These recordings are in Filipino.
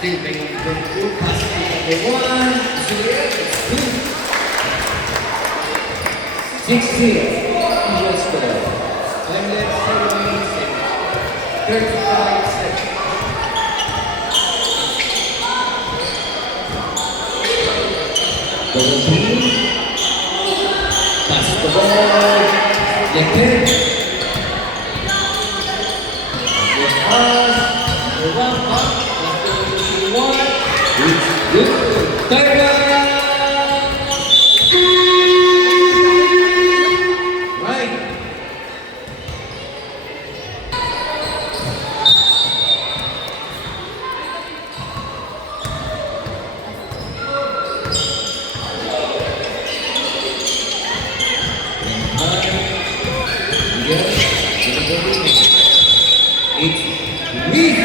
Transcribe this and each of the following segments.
Still making good pass to number 1, 16, Eagle score. Time left 7 minutes and 35 seconds. Double team. Pass the ball. Yakin. Good pass. Number 1 pass. Good. Third down. Right. It's weak.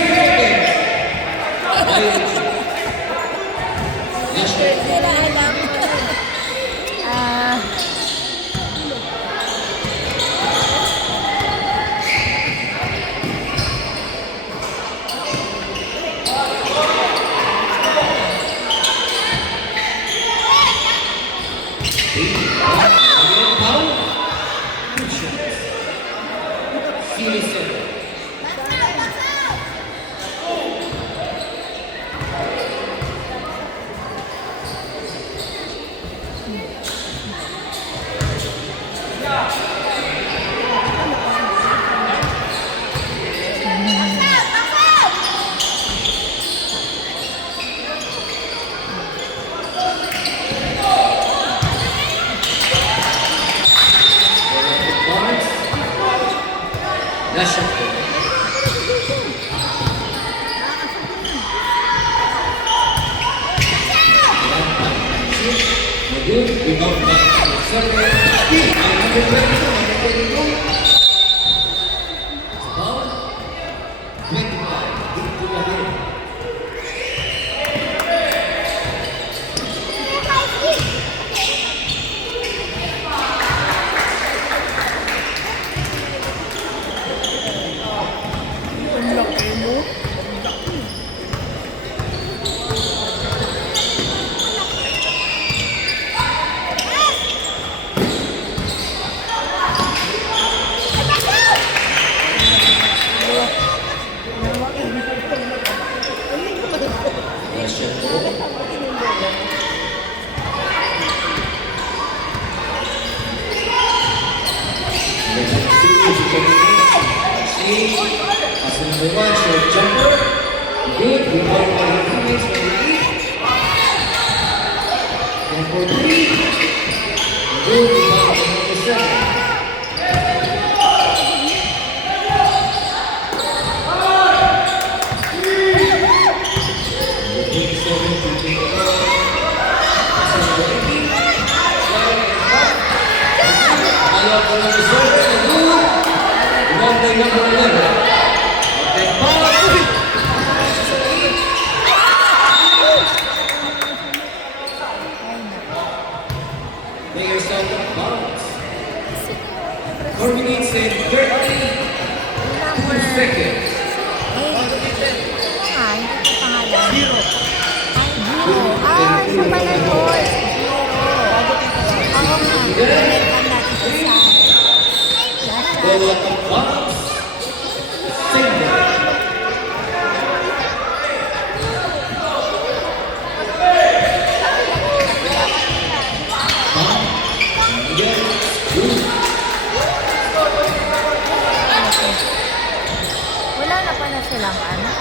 Number 1, short jumper. Good. Rebound by your teammates. Number 8. Number 3. Good. Rebound by number 7. Number 11. Okay, players out of bounds. 4 minutes and 32 seconds. Zero. Ah, isa pala yun. Zero. Oo nga. Pinalitan natin siya sa Ball out of bounds. Single. Wala na pa na silang ano.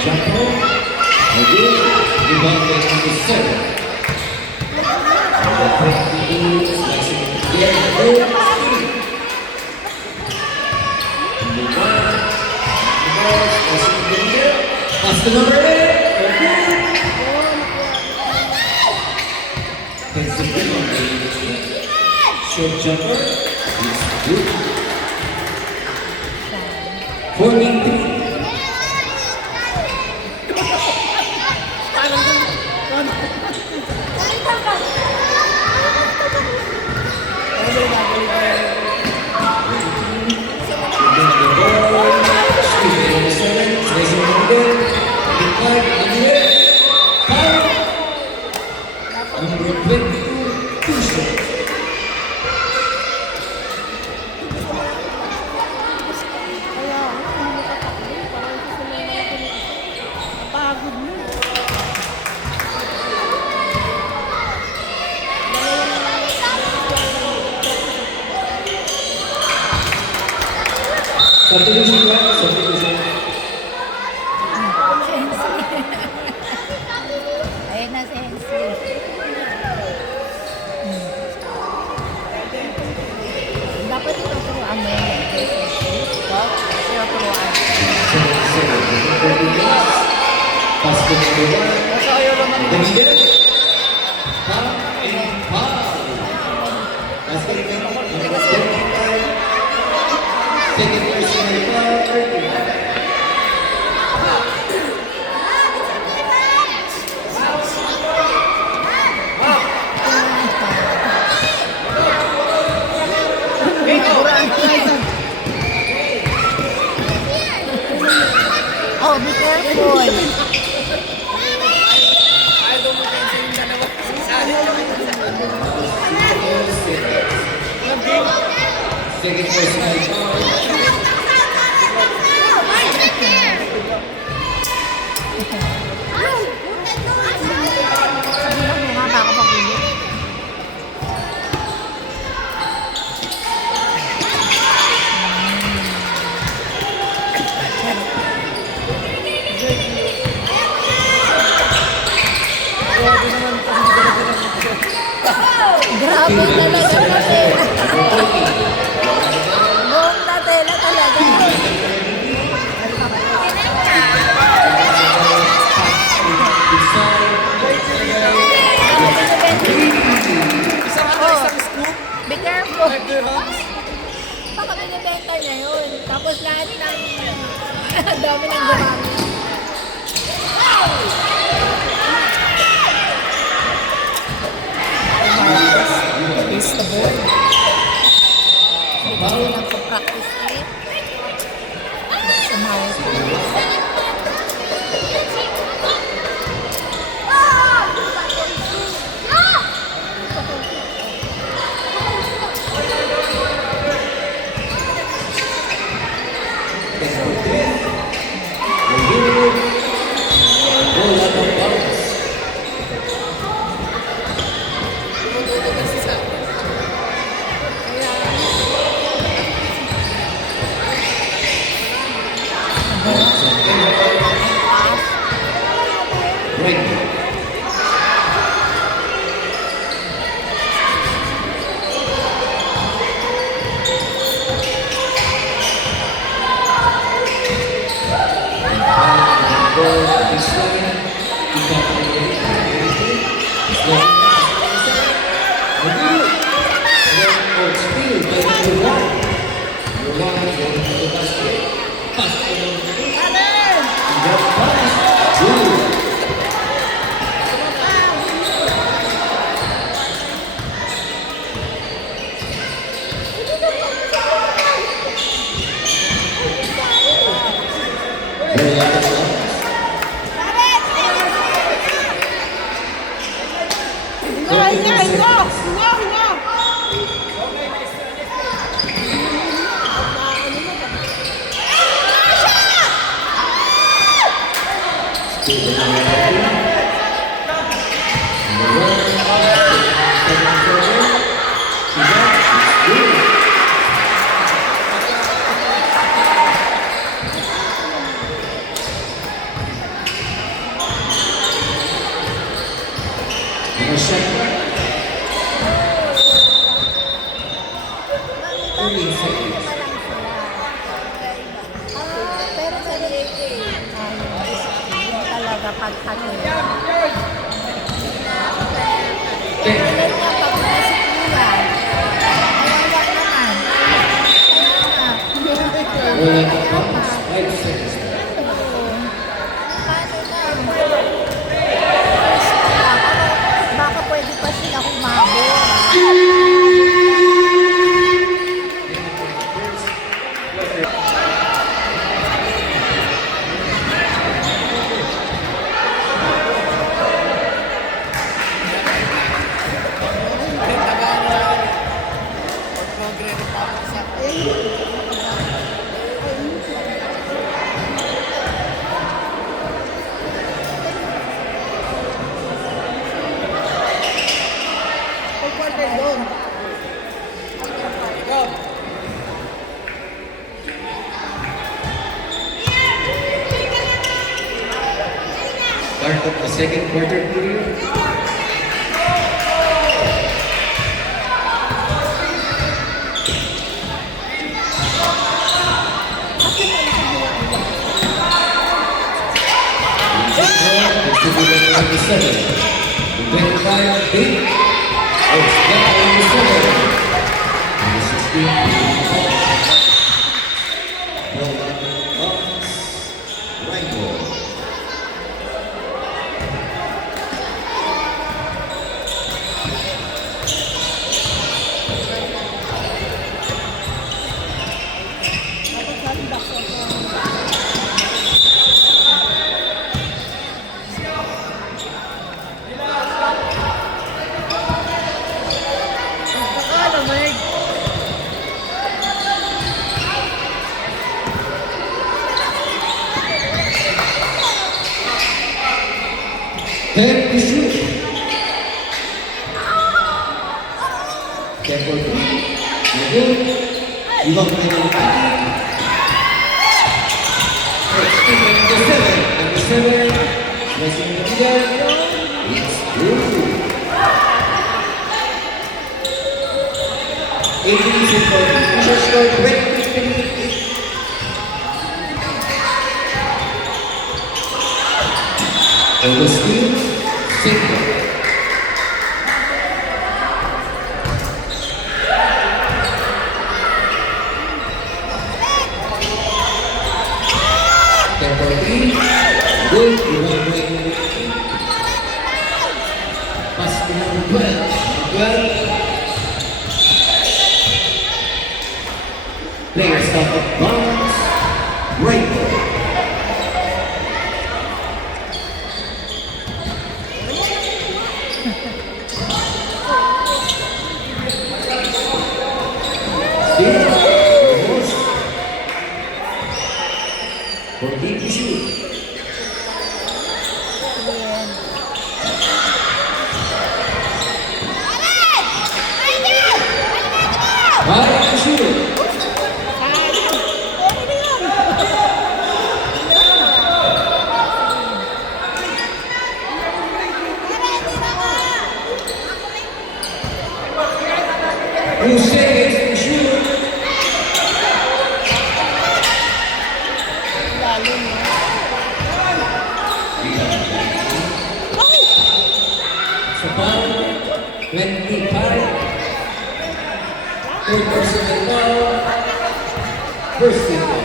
Jumper. Again, rebound by number 7. Number 28, slicing it again. Good. Number 1. Slicing it again. Pass to number 8. Good. That's the rebound by number 8. Short jumper. It's good. 43. Number 22, two shots. Pagod mo. Substitution ba? Substitution. Ayun na si Hensley. Dapat ituturuan mo yung ituturuan. Pass to number 1. Daniel. Pop and pop. Basket number 25. Second person number 30. Oh, be careful. Second person Sabihan mo nga baka pag-ulit. Grabe talaga kasi. Buong na tela talaga. Oh, be careful. Baka binibenta niya yun. Tapos lahat ng dami ng gumamit. Is the board. Hindi ko rin nagpa-practice eh. Sumawas ko. Still the number 13. Number 1. Second server. She's good. Number 7. 30 seconds. Pero sa talaga pagkakita. Ten. Ulit na pag nasikulan. Kawawa naman. Wala ka pa. 5 seconds. Paano na? Baka pwede pa sila humabol. Start of the second quarter period. Number 7. Number 5, big. Oh, step number 7. Number 16. Ball box. Right ball. Ten to shoot. Careful. Good. You got the back. Number 7. Number 7. Pressing the middle. It's good. 18 seconds. Push score 23. Augustine Single. Tempo 3. Good. Pass to number 12. Number 12. Player stop of bounds. Right ball. For deep to shoot. Five to shoot. Two seconds to shoot. So far, 25. Third personal foul. First single.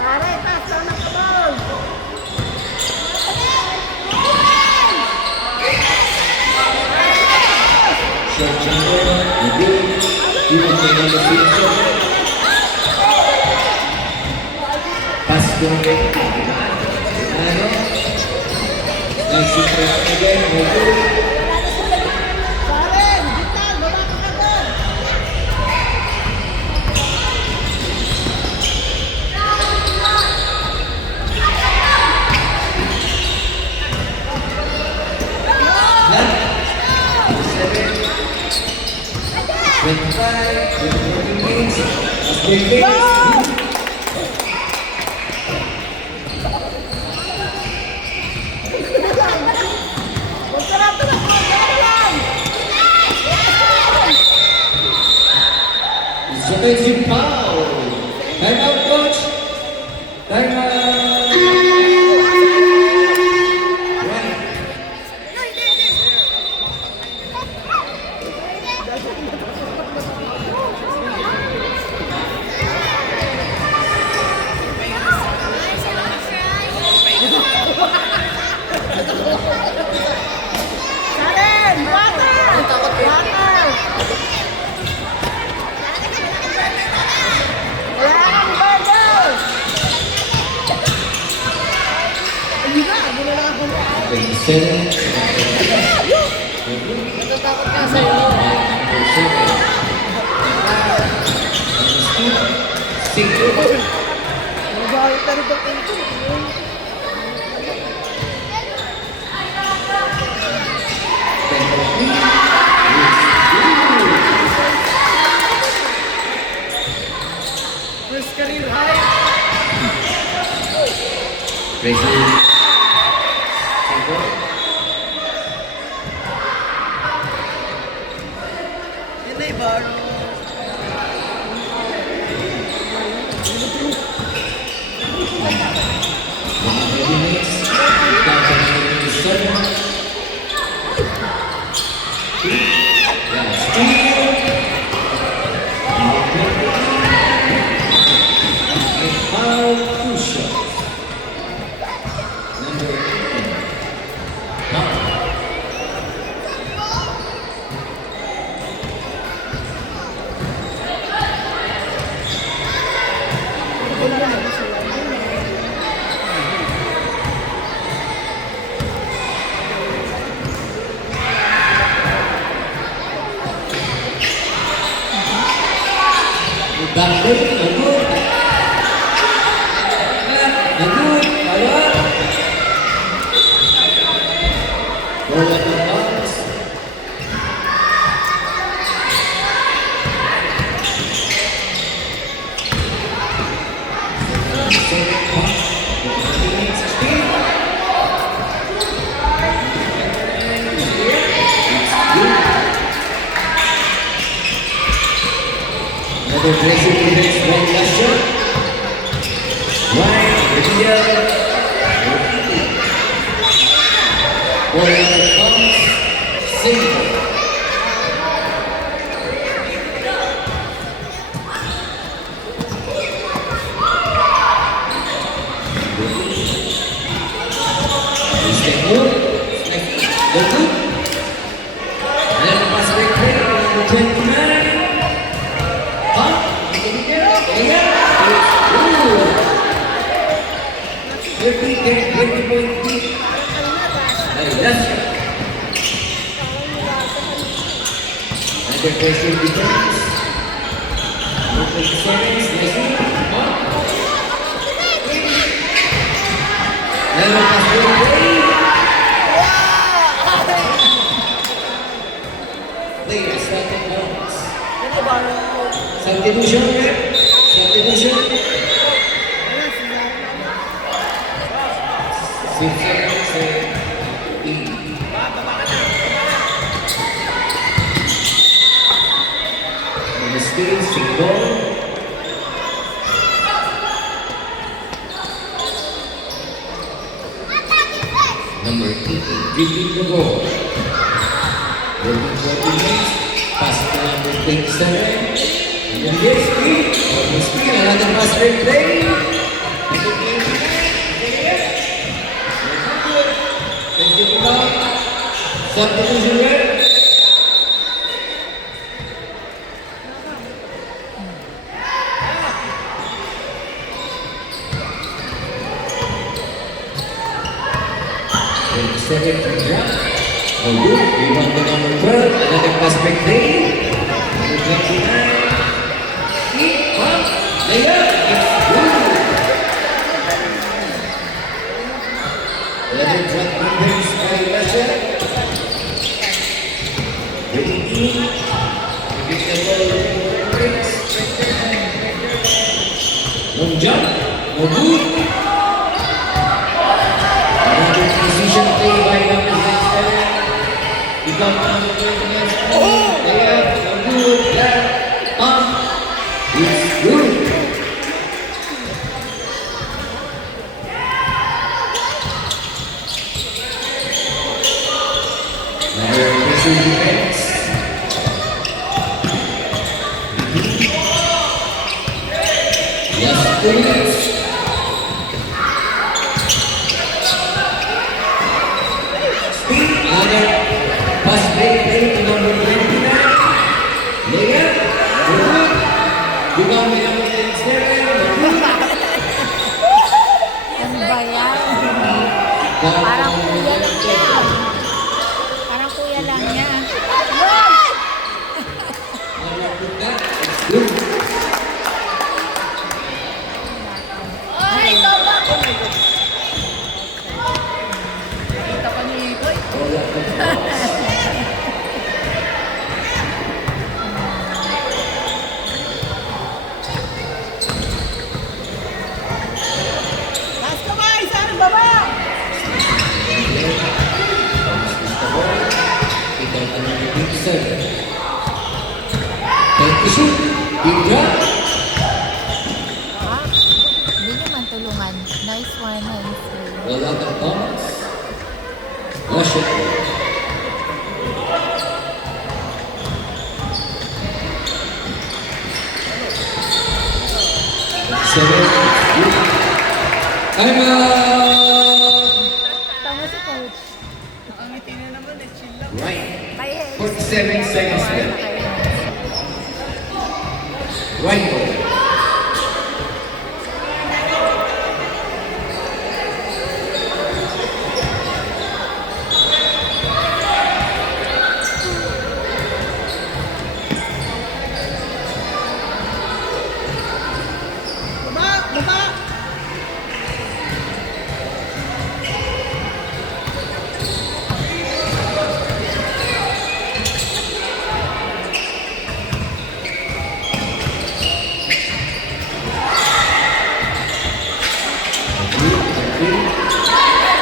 Pare, paso na ka ball. Short jumper. Good. Even the number 6. Pass to number 8. Ano? Nice super again. Okay. Wala na sila. Karen, gitna, baba ka agad. Last 7, 25, 20 games. Last break games. Magkarap na po, gano'n lang. It's offensive foul. Time out, coach. Time out. Right. Karen, water. Water. Wala kang burger. Ayun na, ginala ako na. 27. Natatakot ka sa'yo. 7. Nabalik na rin ito. First career high. Crazy. Yun na ibaro. Bakit? Nagod. Nagod. Kaya. Bola ng bounce. Another aggressive defense by Lasher. Right, Riviera. Bola ng bounce. Single. Step good. They're good. And then pass break play, number 29. Huh? Yeah. Ooh. 20 point lead. That's it. Under pressure defense. Number 27, nice one. Huh? And then pass break play. Play, starting bounce. Yun na ibaro. Subdivision, rep. Subdivision. 6 seconds, 8. And the speed, single. Number 18, dribbling the ball. Working for teammates. Pass to number 27. And then this speed. Over speed, another pass break play. Subdivision red. Rebound to number 12. Another prospect three. Number 29. Keep up. Layup. It's good. Another drop numbers by Lasha. Bringing in. Give the ball to Briggs. No jump. No good. Another transition play by number 7. Become number 29. Layup. No good. Yeah. It's good. Another aggressive defense. Last 2 minutes. Speed. Another pass break play to number 29. Layup. Good. Become number 27. Ano ba yan? Parang kuya lang niya. Parang kuya lang niya. Good. Ay, tama ko. Kita pa ni Ikoy. Last kamay, sana baba! Ikaw ang nag-pixel. Time to shoot. Big drop. Ah, hindi naman tulungan. Nice one, nice one. Wala kang Thomas. Russia. Seven. I'm out. Tama si coach. Right. Kaya, 47 seconds left. Right ball.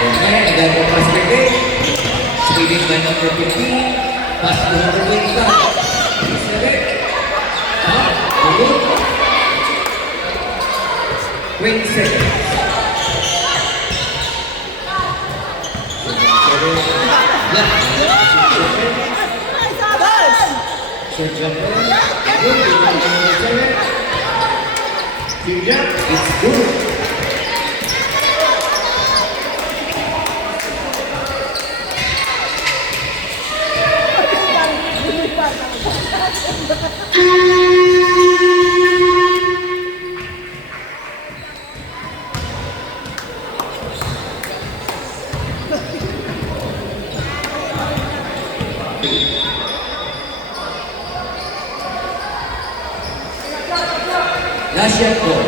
Okay, ada perspektif. Speeding by number 15. Pass to number 25. Seven. Up. Good. 20 seconds. Yeah. Short jumper. Good. Number 7. Big jump. It's good. Last shot ball.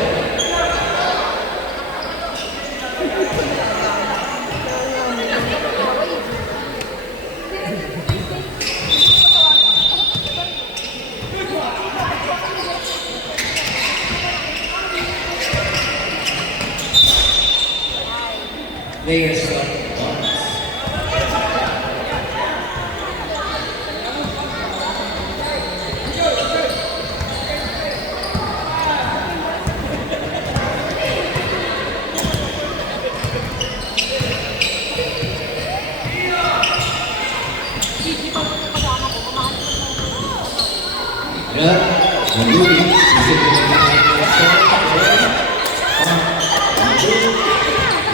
Players start once. Yeah, Manduri.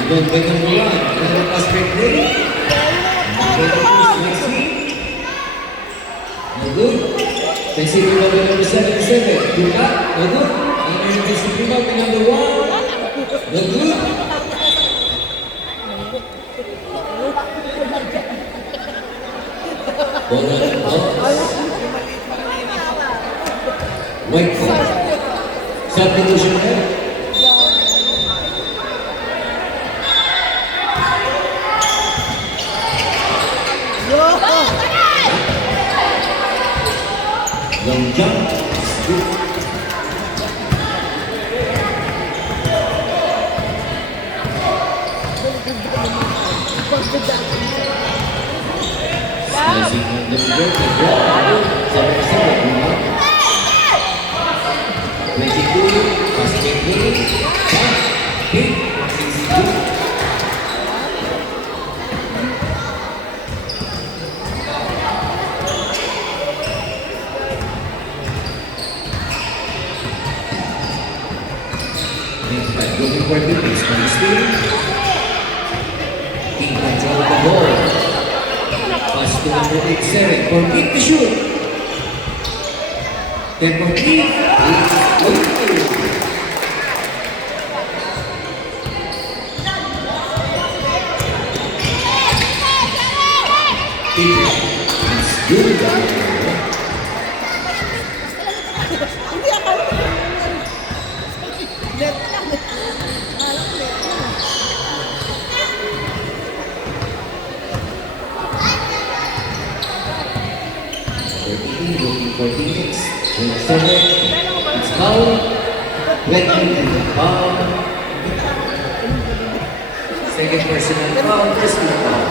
Ibang bagang buwan. Another pass break play. No good. Defensive rebound by number 77. Buka. No good. Another defensive rebound by number 1. No good. Ball on the box. White ball. Substitution there. Long jump. Good. Slicing on the middle. The grab. 22. Passing in. Big. 62. Looking for the pace from the speed. Team control the ball. Pass to number 87 for Keith to shoot. 10 for Keith. It's good. Looking for Phoenix. 27. It's foul. 20 and the foul. Second personal foul. Personal foul.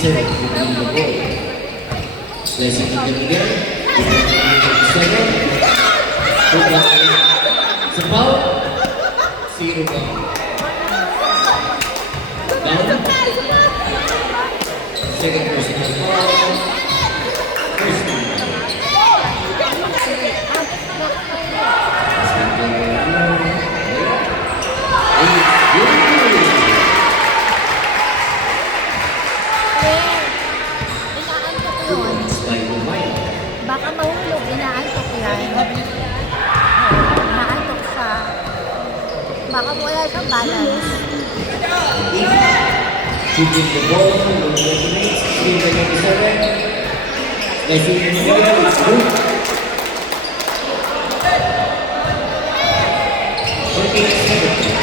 Seven, keeping the ball. Slicing in the middle. Seven. Put back. It's a foul. 0 down. Down. Second personal foul. First team. Baka mahulog, inaantok yan. Inaantok siya. Baka wala siyang balance. Shooting the ball, number 28, 397. Slicing in the middle, it's good. 48-7.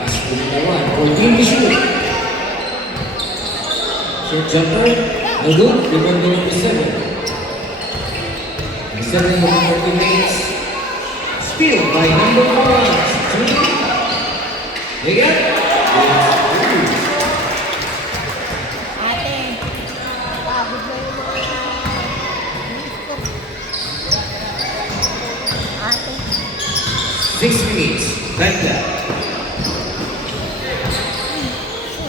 Pass to the one, 14 to shoot. Short jumper, no good, rebound number 7. 7 over 40 minutes. Steal by number 1. They got Ate, pagod na yung mga ate. 6 minutes. Back that.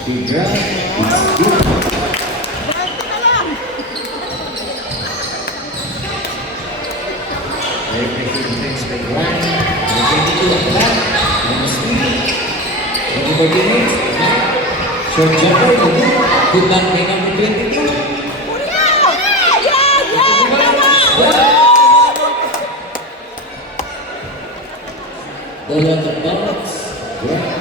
Big grab. It's good. Very effective defense by Grant. Number 22 at the back. Number 3. Number 14 minutes. Short jumper. No good. Good back by number 22. Ball on the box. Grant.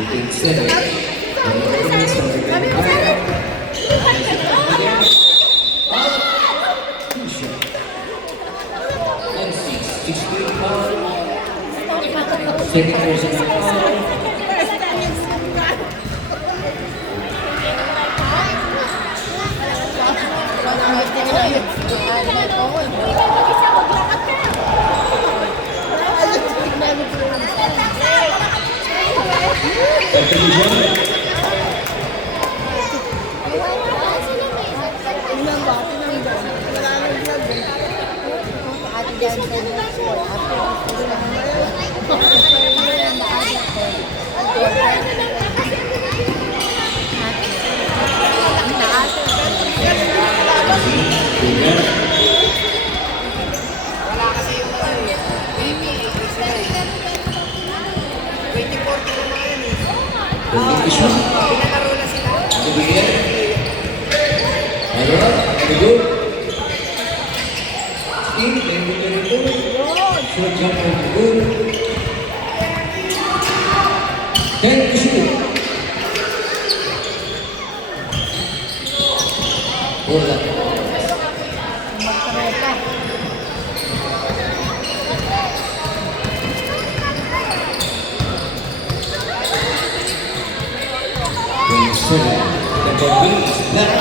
Leading 7. Number 2 minutes from the back. Two shot. And 6. 16 foul. Second personal foul. Ate dyan sa school. Holding issue. Pinalaro na sila. Ano ba yan? Ano? Ano good? Steve, very good. Yun. Short jump on the good. 10 issue. Bola. Magkareta. The ball is black.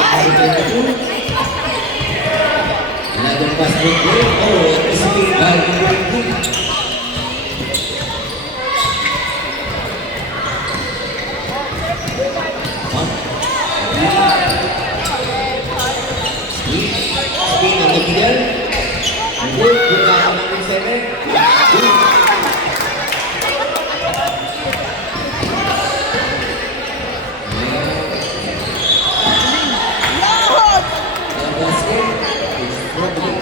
Another basket goal. Oh, anticipated by the team. Spin on the middle. And good. Good back on number 7. Good. The basket is struggling.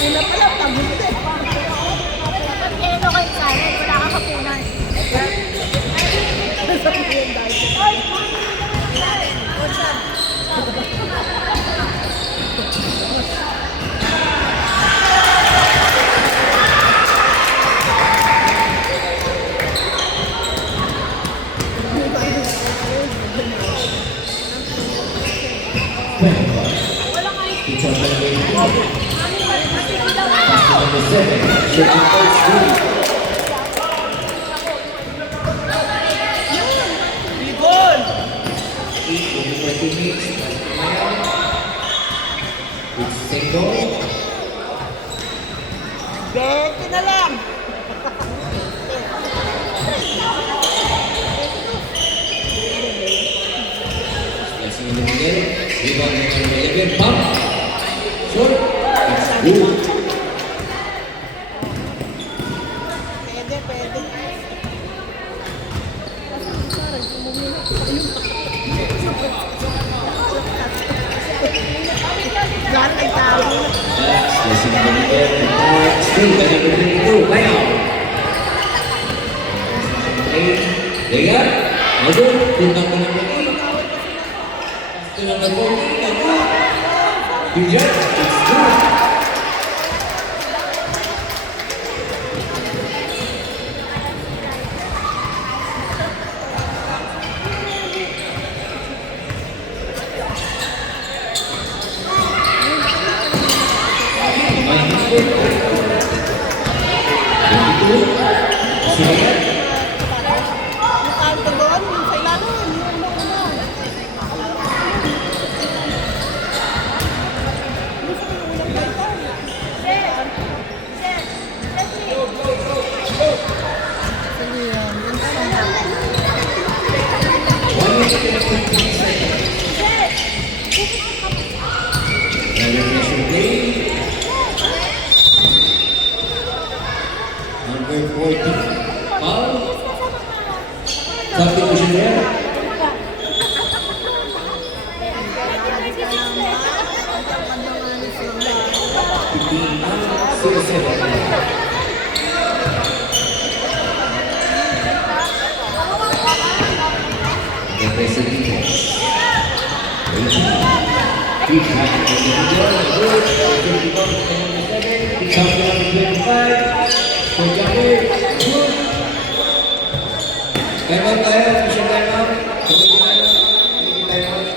Una pala, pagod ka eh. Dapat kayo kayo sana, wala kang kapunan. Sasabihin dahil. What's up? It's on the way. Basket number 7. Shooting first three. Eight over 2 minutes. It's single. 20 na lang. Slicing in the middle. Rebound number 11. Pump. Short. It's good. Pwede, pwede. Lahat ng tao. Slicing in the middle. Still by number 22. Wow. Layup. No good. Good number 8. Still number 14. No good. Good job. It's good. Yung alto doon, yung sa ilalim, yung una. Number 14. Foul. Substitution there. The president. Time out tayo, official time out. Time out.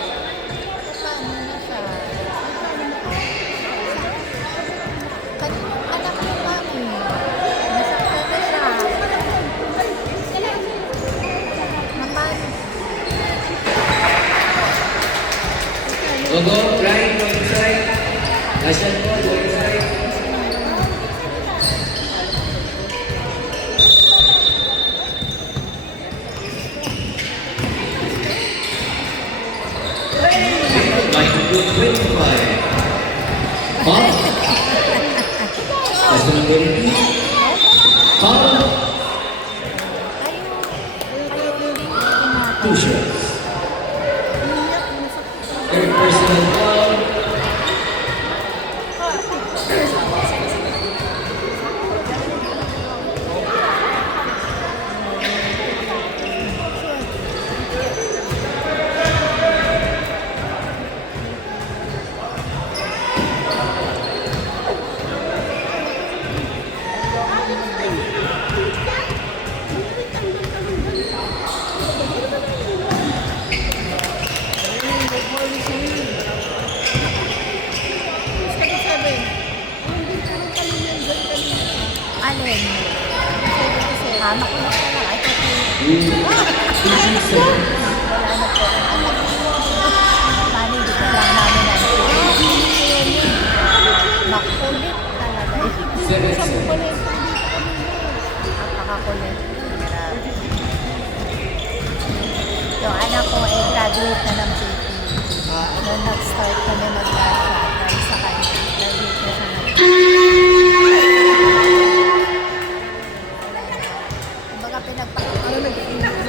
Go, Brian, go inside. Russian ball, go inside. Number 25. Paul. That's the number 18. Paul. 2 shots. Third personal foul. Alin? Hamak ko na pala. Ay, wala na po. Paano hindi ka lang namin makulit talaga. Napakakulit. Grabe. Yung anak ko ay graduate na ng PT. Nung nag-start kami mag-shot dahil sa kanya. Graduate na siya ng kumbaga pinagpakakalo nag-iinit na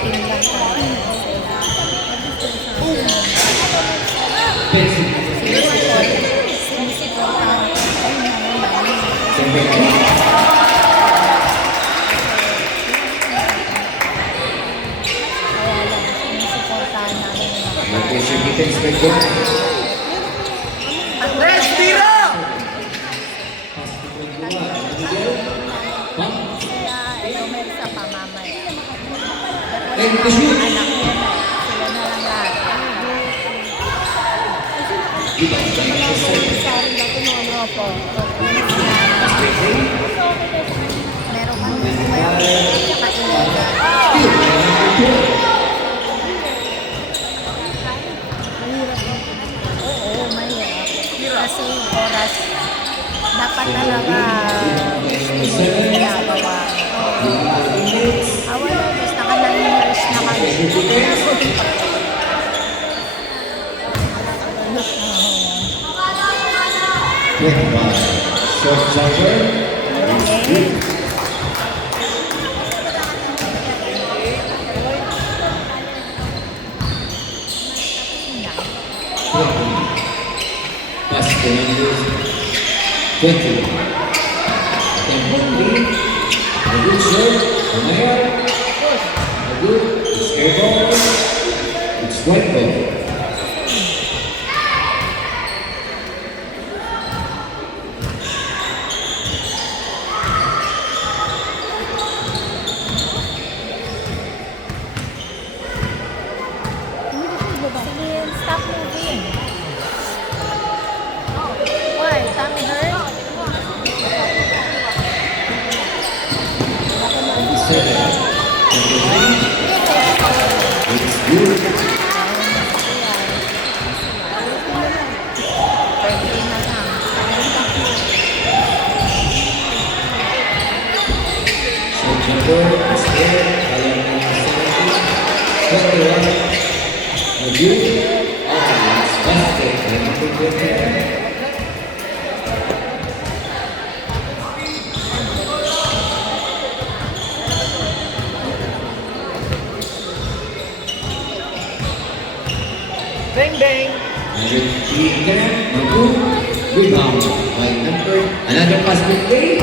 team lang tayo. Sinisipotan. Number 3. Kaya lang, sinisipotan namin yung mga Mag-pressure defense by coach. Let's tira! Pass to 21. Miguel. Pump. Kaya ito meron sa pamamaya. And to shoot. Anak niya na. Sila na lang lahat. Rebound by Joseph. Opo. Number 3. Meron kang tsaka 11. Steal by number 2. Oo, mahirap. Kasi yung oras, dapat talaga ginagawa. Wala, mas naka 9 years na kami. Short jumper. Okay. Pass to number 20. Tempo 3. A good shot. Umayor. A good. It's air ball. It's white ball. Celine, stop moving. Why? Tummy hurt? 7. Number 3. It's good. Birthday na lang. Short jumper. It's air. Kaya na 17. 21. A good. It's basket. Number 21. Bang bang! Number 3 again. Number 2. Rebound by number. Another pass to play.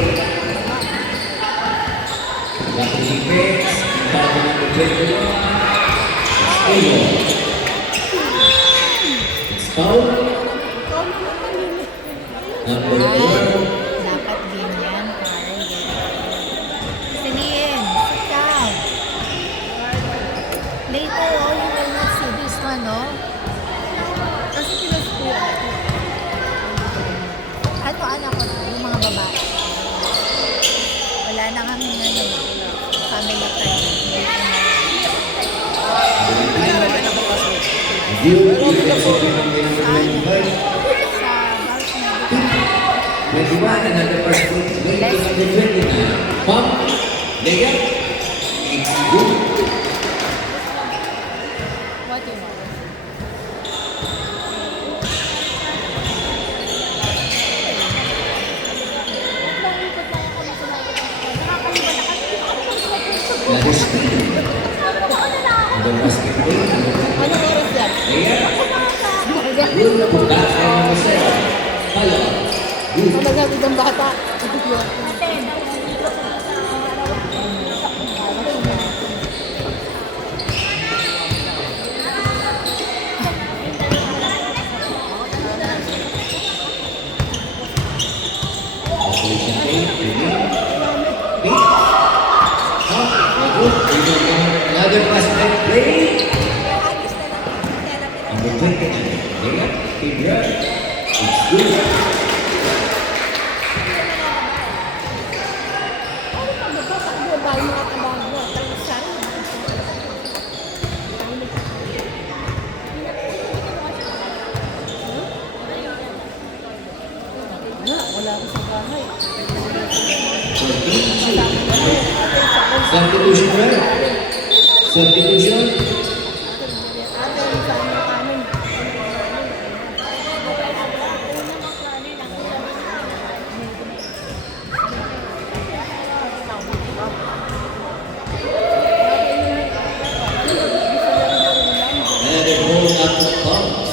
Back to defense. Back to number 21. It's foul. Number 4. Dapat ganyan, Carl. Celine, sit down. Later on, you will not see this one, no? Kasi pinas ko yan. Ano anak ko, yung mga babae. Wala na kami ano, family time. View defensive number 25. Sa house na 21. Another pass to play to number 29. Pump. Layup. It's good. what you want? Another basket play. Anong oras yan? Ayan. Good to back by number 7. Pala. Good. Magagamit ang bata. Isolation play. Good. Another basket play. Number 29. Layup. Figure. It's good. Wala ko sa bahay. Substitution well. Substitution. Another ball out of bounds.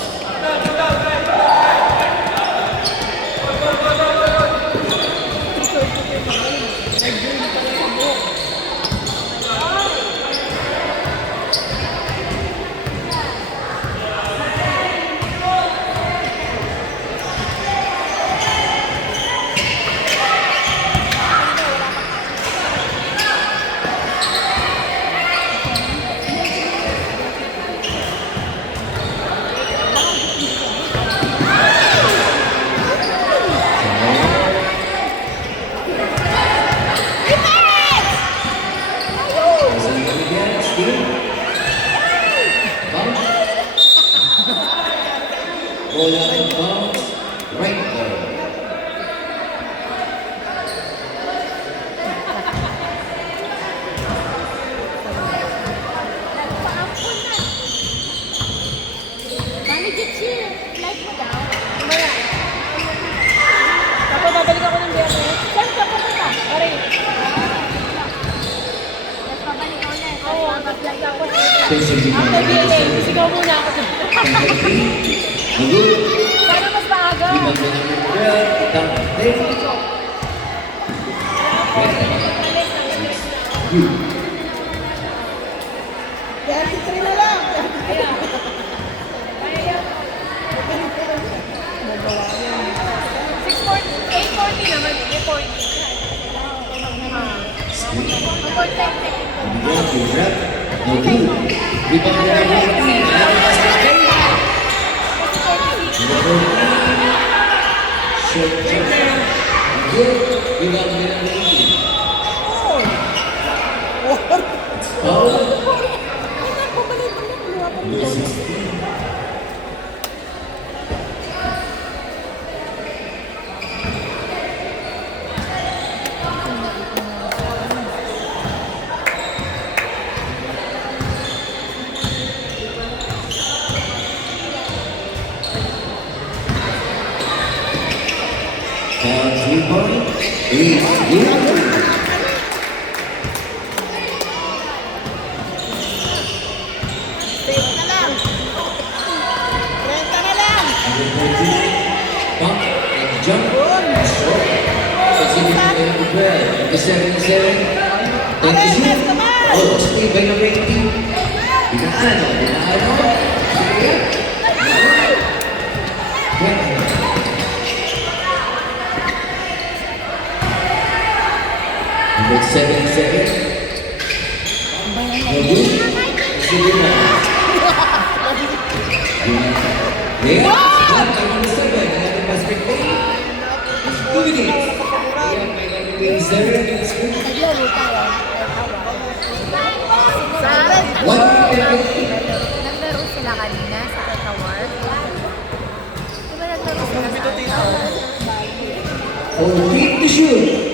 Ball out of bounds. Right there. Mami, get chill. Like mo daw. Mamaya. Tapos babalik ako ng biyernes. Saan ka pupunta? Pare. Tapos babalik ako ulit. Oo, mag-vlog ako. After biyernes, sisigaw muna ako. Good. Sana mas maaga. Rebound by number 12. Top 10. Good. Kaya si na lang. Naman, 840. Screen. Mag-protect. Good. Good grab. No good. Rebound by number 18. Another basket play. Number 14. Short jumper. Good. Rebound by number 18. It's foul. Number 16. Foul 3 point. It's good. Safe na lang. Renta na lang. Number 13. Pump and jump. Short. Succeeded by number 12. Number 77. 22. Oh, speed by number 18. Dinaan o. Dinaan o. Sige. Number 77. No good. Sige na. Yeah. Jump by number 7. Another basket play. It's 2 minutes. Yeah, by number 27. It's good. One minute. Naglaro sila kanina sa Tower. Diba naglaro sila sa Tower? For feet to shoot.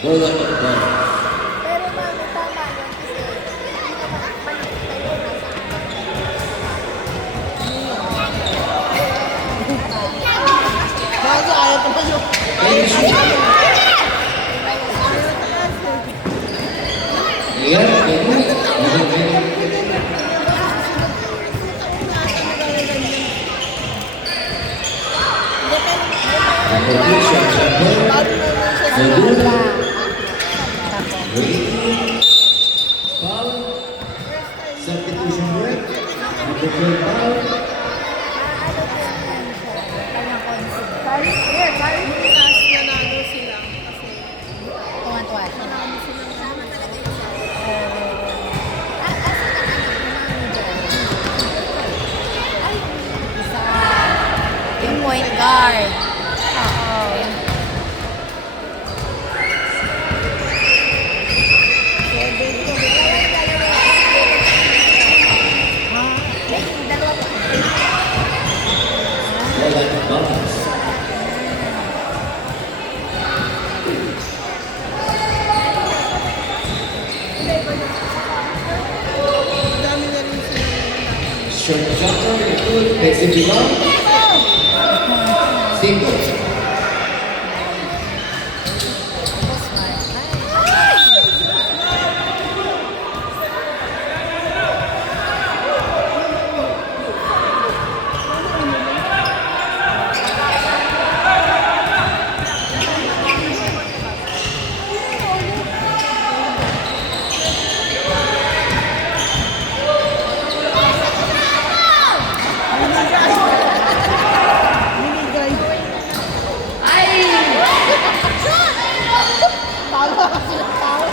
Ball out of bounds. Pero mami, tama yun kasi hindi naman palit kayo nasa Bago ayaw ko pa yun. And shoot. Yeah, good. Medula. Waiting. Foul. Substitution break. Declare foul. Tapos nanalo sila kasi Tuwan-tuwa siya. nanalo sila. Yung point guard. Oo. Wala na bounce. Ang dami na rin sila. Short jumper. Good. Exit rebound. Single. Binigay. Talo kasi ng tao.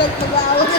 Nag-aawa na.